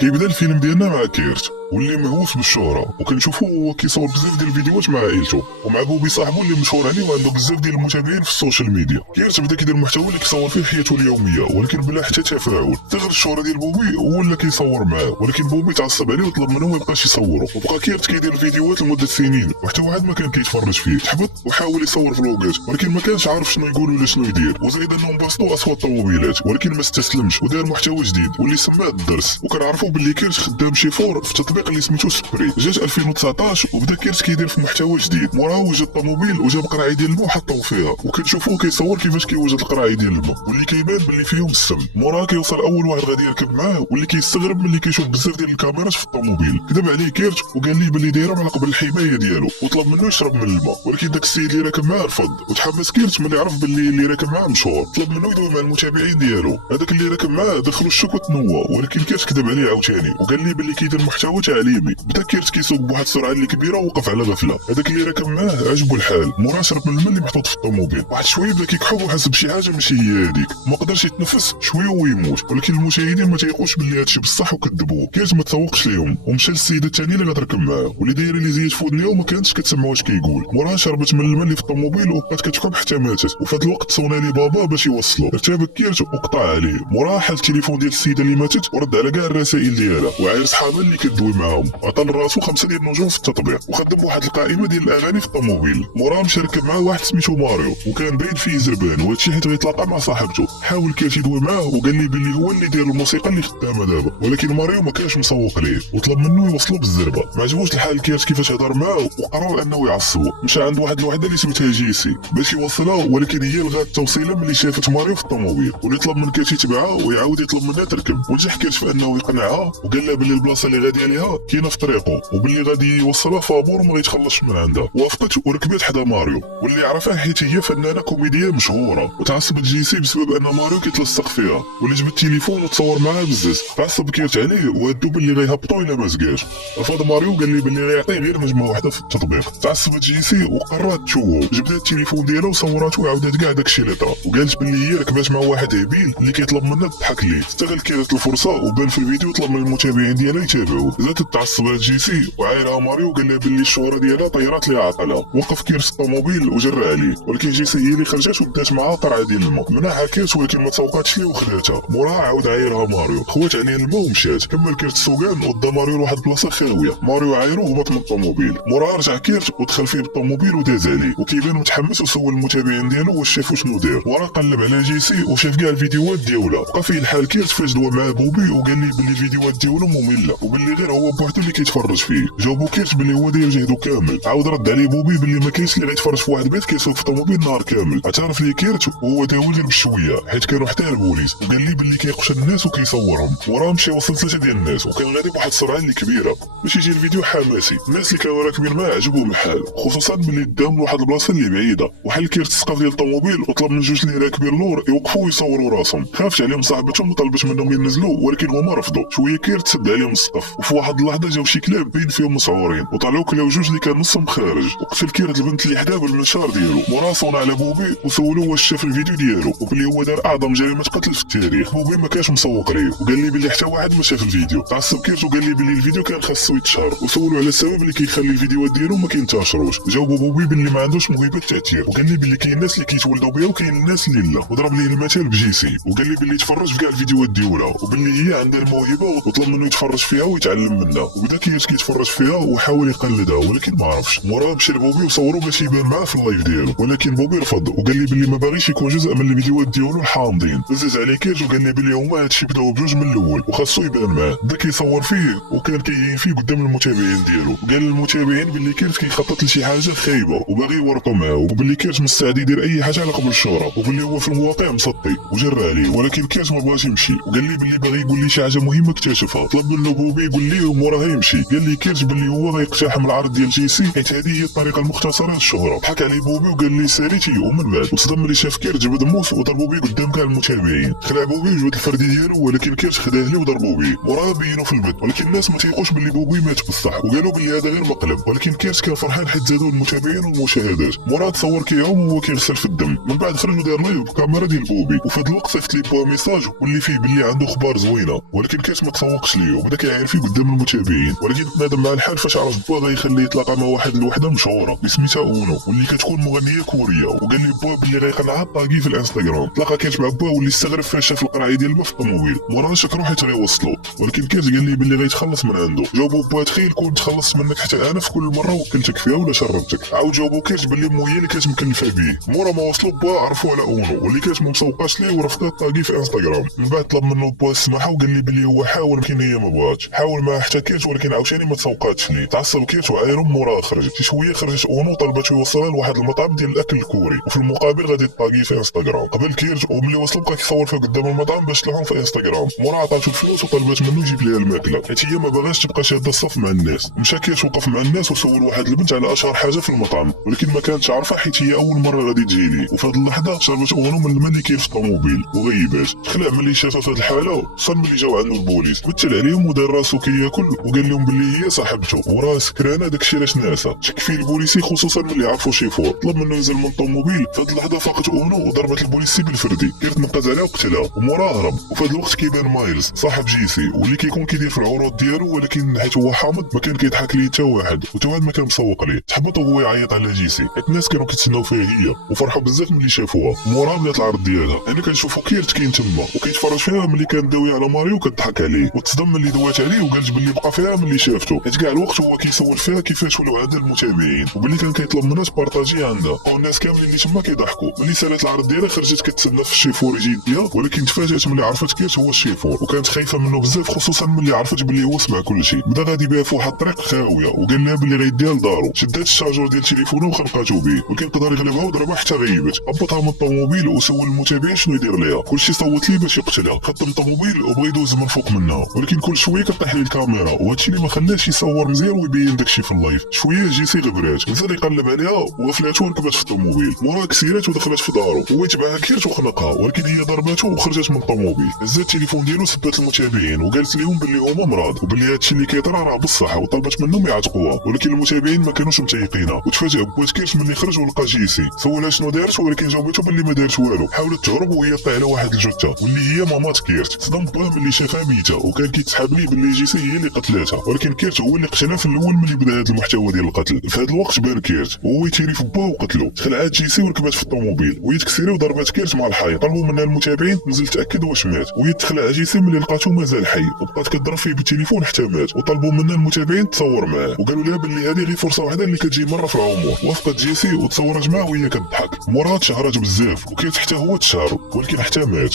كيبدا الفيلم ديالنا مع كيرت واللي مهووس بالشهرة، وكنشوفو هو كيصور بزاف ديال الفيديوهات مع عائلته ومع بوبي صاحبو اللي مشهور عليه وعنده بزاف ديال المتابعين في السوشيال ميديا. كيرت بدا كيدير المحتوى اللي كيصور فيه حياته اليوميه ولكن بلا حتى تفاعل. تغير الشهرة ديال بوبي هو اللي كيصور معاه، ولكن بوبي تعصب عليه وطلب منه ما يبقاش يصورو، وبقى كيرت كيدير الفيديوهات لمده سنين وحتى واحد ما كان كيتفرج فيه. تحبط وحاول يصور فلوغات ولكن ما كانش عارف شنو يقول ولا شنو يدير، وزايد انهم بسطوا اصوات الطوموبيلات ولكن ما استسلمش ودار محتوى جديد واللي سماه الدرس. وكنعرفوا باللي كيرت خدام شي فور في تطبيق اللي سميتو سبري. جات 2019 وبدا كيرت كيدير في محتوى جديد، موراه وجد الطوموبيل وجاب قرعه ديال الماء وحطوه فيها، وكنشوفوه كيصور كيفاش كيوجد القرعه ديال الماء واللي كيبان باللي فيهم السم. موراه كيوصل اول واحد غادي يركب معاه واللي كيستغرب ملي كيشوف بزاف ديال الكاميرات في الطوموبيل. كذب عليه كيرت وقال ليه باللي دايره على قبل الحمايه ديالو وطلب منه يشرب من الماء، ولكن داك السيد اللي راكب معاه رفض. وتحمس كيرت ملي عرف باللي اللي راكب معاه مشهور، طلب منه يدوي مع المتابعين ديالو. هذاك اللي راكب معاه دخلوا الشك وتنوى، ولكن كيرت كذب عليه عاوتاني وقال ليه باللي كيدير محتوى تعليمي. بدا كيرت كيسوق بواحد السرعه اللي كبيره ووقف على غفله. هذاك اللي راكب معاه عجبو الحال، مورا شرب من الماء اللي محطوط في الطوموبيل. واحد شويه بدا كيكحب وحس بشي حاجه ماشي هي هذيك، ما قدرش يتنفس شويه ويموت، ولكن المشاهدين ما تيقوش باللي هادشي بصح وكذبوه. كيرت ما تسوقش ليهم ومشى للسيده الثانيه اللي غتركب معاه واللي دايره اللي زيت في ودنيها وما كانتش كتسمع واش كيقول. مورا شربت من الماء اللي في الطوموبيل وبقات كتكحب حتى ماتت، وفي هذا الوقت صونا لي بابا باش يوصلوا. ارتبك كيرت وقطع عليه. مورا حل التليفون ديال السيده اللي ماتت ورد على كاع الرسائل ديالها وعاير صحابها اللي كدوي معاهم، وعطى لراسو 5 ديال النجوم في التطبيق وخدم واحد القائمه ديال الاغاني في الطوموبيل. مورا مشى ركب معاه واحد سميتو ماريو وكان باين فيه زربان، وهادشي حيت غيتلاقى مع صاحبته. حاول كيرت يدوي معاه وقال لي بلي هو اللي داير الموسيقى اللي خدامه دابا، ولكن ماريو ما كانش مسوق ليه وطلب منه يوصلو بالزربه. ما عجبوش الحال كيرت كيفاش هضر معاه وقرر انه يعصبو. مشى عند واحد الوحده اللي سميتها جيسي باش يوصلها، ولكن هي لغات التوصيله ملي شافت ماريو في الطوموبيل واللي طلب من كيرت يتبعها ويعاود يطلب منها تركب. ونجح كيرت في انه يقنعها وقال لها بلي البلاصه اللي غادي عليها كاينه في طريقه وباللي غادي يوصلها فابور وما غيتخلصش من عندها. وافقت وركبت حدا ماريو واللي عرفها حيت هي فنانه كوميديه مشهوره. وتعصبت جيسي بسبب ان ماريو كيتلصق فيها واللي جبد التليفون وتصور معاه بزاف. تعصب كيرت عليه وهادو باللي غيهبطوا الا ما سقاش. رفض ماريو قال لي باللي غيعطيه غير نجمه واحده في التطبيق. تعصبت جيسي وقررت تشوهو، جبدت التليفون ديالها وصورته وعاودت كاع داكشي اللي طرا، وقالت باللي هي ركبات مع واحد هبيل اللي كيطلب منها تضحك ليه. استغل كيرت الفرصه وبان في الفيديو طلب من المتابعين ديالها يتابعوه. زادت تعصبات جيسي وعايرها ماريو وقال لها باللي الشهره ديالها طيرات ليها عقلها. وقف كيرت الطوموبيل وجرى عليه، ولكن جيسي هي اللي خرجت ودات معاه قرعه ديال الماء. منعها كيرت ولكن ما تسوقاتش ليه وخداتها. موراها عاود عايرها ماريو، خوات عليه الماء ومشات. كمل كيرت السوقان ودا ماريو لواحد البلاصه خاويه. ماريو عايرو وهبط من الطوموبيل. موراها رجع كيرت ودخل فيه بالطوموبيل وداز عليه وكيبان متحمس وسول المتابعين ديالو واش شافوا شنو دار. وراه قلب على جيسي وشاف كاع الفيديوهات ديالها. بقى فيه الحال كيرت فاش دوا مع بوبي وقال لي باللي الفيديوهات ديالو ممله وباللي غير هو بوحدو اللي كيتفرج فيه. جاوبو كيرت باللي هو داير جهدو كامل. عاود رد عليه بوبي باللي ما كاينش اللي غيتفرج في واحد بيت كيسوق في الطوموبيل نهار كامل. اعترف ليه كيرت وهو داوي غير بشويه حيت كانوا حتى البوليس، وقال لي باللي كيقشر الناس وكيصورهم. وراه مشى وصل 3 ديال الناس وكان غادي بواحد السرعه اللي كبيره باش يجي الفيديو حماسي. الناس اللي كانوا راكبين معاه عجبهم الحال، خصوصا ملي داهم لواحد البلاصه اللي بعيده وحل كيرت السقف ديال الطوموبيل وطلب من جوج اللي راكبين اللور يوقفوا ويصوروا راسهم. خافت عليهم صاحبتهم وطلبت منهم ينزلوا ولكن هما رفضوا. شويه كيرت سد عليهم السقف وفي واحد اللحظه جاو شي كلاب باين فيهم مسعورين وطلعوا كلاو جوج اللي كان نصهم خارج. وقفل كيرت البنت اللي حداه بالمنشار ديالو. مورا صونا على بوبي وسولوه واش شاف الفيديو ديالو وبلي هو دار اعظم جريمه قتل في التاريخ. بوبي ما كانش مسوق ليه وقال لي بلي حتى واحد ما شاف الفيديو. تعصب كيرت وقال لي بلي الفيديو كان خاصو يتشهر وسولو على السبب اللي كيخلي الفيديوهات ديالو ما كينتشروش. جاوبو بوبي بلي ما عندوش موهبه التاثير وقال لي بلي كاين الناس اللي كيتولدوا بها وكاين الناس اللي لا، وضرب ليه المثال بجيسي وقال لي بلي تفرج في كاع الفيديوهات ديالها وبلي هي عندها الموهبه وطلب منه يتفرج فيها ويتعلم منها. وبدا كيرت كيتفرج فيها وحاول يقلدها ولكن ما عرفش. مورا مشى لبوبي وصورو باش يبان معاه في اللايف ديالو، ولكن بوبي رفض وقال لي بلي ما باغيش يكون جزء من الفيديوهات ديالو الحامضين. دز عليه كيرت وقال لي بلي هما هادشي بداو بجوج من الاول وخاصو يبان معاه. بدا كيصور فيه وكان كيهين فيه قدام المتابعين ديالو. قال للمتابعين بلي كيرت كيخطط لشي حاجه خايبه وباغي يورطوا معاه، وبلي كيرت مستعد يدير اي حاجه على قبل الشهره وبلي هو في الواقع مسطي وجرى عليه. ولكن كيرت ما بغاش يمشي وقال لي بلي باغي يقول لي شي حاجه مهمه اكتشفها. طلب منه بوبي يقول ليه وموراه يمشي. قال لي كيرت بلي هو غيقتحم العرض ديال جيسي حيت هذه هي الطريقه المختصره للشهره. ضحك عليه بوبي وقال لي ساليتي ومن بعد وصدم ملي شاف كيرت جبد موس وضرب بوبي قدام كاع المتابعين. خلع بوبي وجبد الفردي ديالو ولكن كيرش خداه ليه وضربو به، وراها بينو في البث، ولكن الناس ما تيقوش باللي بوبي مات بصح وقالوا باللي هذا غير مقلب، ولكن كيرش كان فرحان حيت زادوا المتابعين والمشاهدات. موراها تصور كيعوم وهو كيغسل في الدم، من بعد خرج ودار لايف بالكاميرا ديال بوبي، وفي هذا الوقت صيفط ليه بوا ميساج واللي فيه باللي عنده اخبار زوينه، ولكن كيرش ما تسوقش ليه وبدا كيعاير فيه قدام المتابعين، ولكن تنادم مع الحال فاش عرف بوا غيخليه يتلاقى مع واحد الوحده مشهوره سميتها اونو واللي كتكون مغنيه كوريه، وقال لي بوا باللي غيقنعها طاقي في الانستغرام. تلاقى كيرش مع بوا واللي استغرب فاش شاف القرعه ديال الماء في الطوموبيل، موراها شكرو حيت غيوصلوا، ولكن كيرش قال لي باللي غيتخلص من عنده. جاوبو بوا تخيل كون تخلصت منك حتى انا في كل مره وكلتك فيها ولا شربتك. عاود جاوبو كيرش باللي مو هي اللي كانت مكلفه به. مورا ما وصلوا بوا عرفوا على اونو واللي كانت ما مسوقاش ليه ورفضها طاقي في انستغرام. من بعد طلب منه بوا السماحه وقال لي باللي هو حاول ولكن هي ما بغاتش، حاول معاه حتى كيرش ولكن عاوتاني ما تسوقاتش ليه. تعصب كيرش وعايرو مورا خرج. شي شويه خرجت اونو طلبته يوصلها لواحد المطعم ديال الاكل الكوري، وفي المقابل غادي طاقي في انستغرام. قبل كيرش وملي وصل بقى كيصور فيها قدام المطعم باش تلهم في انستغرام. مورا عطاتو الفلوس وطلبت منه يجيب ليها الماكله حيت هي ما باغاش تبقى شاده الصف مع الناس. مشى كيرش وقف مع الناس وسول واحد البنت على اشهر حاجه في المطعم، ولكن ما كانتش عارفه حيت هي اول مره غادي تجي لي. وفي هذه اللحظه شربت اونو من الماء اللي كاين في الطوموبيل وغيبات. تخلع ملي شافها في هذه الحاله، وصل ملي جاو عنده البوليس، مثل عليهم ودار راسو كياكل وقال لهم باللي هي صاحبته وراه سكرانه داكشي علاش ناسا. شك فيه البوليسي خصوصا ملي عرفوا شيفور، طلب منه ينزل من الطوموبيل. في هذه اللحظه فاقت اونو وضربت البوليسي بالفردي، كيرت نقز عليها وقتلها ومورا هرب. وفي هذا الوقت كيبان مايلز صاحب جيسي واللي كيكون كيدير في العروض ديالو، ولكن حيت هو حامض ما كان كيضحك ليه حتى واحد وتا واحد ما كان مسوق ليه. تحبط وهو يعيط على جيسي حيت الناس كانوا كيتسناو فيها هي وفرحوا بزاف ملي شافوها. مورا بدات العرض ديالها، انا كنشوفو كيرت كاين تما وكيتفرج فيها ملي كان داوي على ماريو وكتضحك عليه، وتصدم ملي دوات عليه وقالت باللي بقى فيها ملي شافته، حيت كاع الوقت هو كيسول فيها كيفاش ولاو عندها المتابعين وباللي كان كيطلب منها تبارطاجي عندها، والناس كاملين اللي تما كيضحكوا. ملي سالات العرض ديالها خرجت كتسنى في الشيفور يجي يديها، ولكن تفاجات ملي عرفت كيرش هو الشيفور وكانت خايفه منه بزاف خصوصا ملي عرفت باللي هو سمع كلشي. بدا غادي بها في واحد الطريق خاويه وقال لها باللي غيديها لدارو. شدات الشارجور ديال تليفونه وخنقاتو به، ولكن قدر يغلبها وضربها حتى غيبت. هبطها من الطوموبيل وسول المتابعين شنو يدير ليها، كلشي صوت ليه باش يقتلها. خطم الطوموبيل وبغى يدوز من فوق منها، ولكن كل شويه كطيح ليه الكاميرا وهادشي اللي ما خلاش يصور مزيان ويبين داكشي في اللايف. شويه جيسي غبرات زاد يقلب عليها وفلات وركبت في الطوموبيل. مورا كسيرات ودخلت في دارو، هو يتبعها كيرش وخنقها ولكن هي ضربته وخرجت من الطوموبيل. هزات التليفون ديالو سبات المتابعين وقالت لهم باللي هما مرض وباللي هادشي اللي كيطرا راه بصح، وطلبت منهم يعتقوها، ولكن المتابعين ما كانوش متيقينها. وتفاجئ بوات كيرش ملي خرج ولقى جيسي، سولها شنو دارت ولكن جاوبته باللي ما دارت والو. حاولت تهرب وهي طيح على واحد الجثه واللي هي مامات كيرش. صدم باه ملي شافها ميته وكان كيتسحاب ليه باللي جيسي هي اللي قتلاتها، ولكن كيرش هو اللي قتلها في الاول ملي بدا هذا المحتوى ديال القتل. في هذا الوقت بان كيرش وهو يتيري في باه وقتلو. تخلعات جيسي وركبت في الطوموبيل وهي تكسيري وضربات كيرش مع الحيط. طلبوا منها المتابعين تنزل تاكد واش مات، وهي تخلع جيسي ملي لقاتو مازال حي وبقات كضرب فيه بالتليفون حتى مات. وطلبوا منها المتابعين تصور معاه وقالوا لها باللي هذه غير فرصه واحده اللي كتجي مره في العمر. وافقت جيسي وتصورت معاه وهي كتضحك. موراها تشهرت بزاف وكيرش حتى هو تشهر ولكن حتى مات.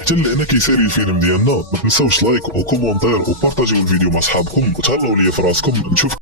حتى لهنا كيسالي الفيلم ديالنا. ما تنساوش لايك وكومونتير وبارطاجيو الفيديو مع صحابكم وتهلاو ليا في راسكم. نشوف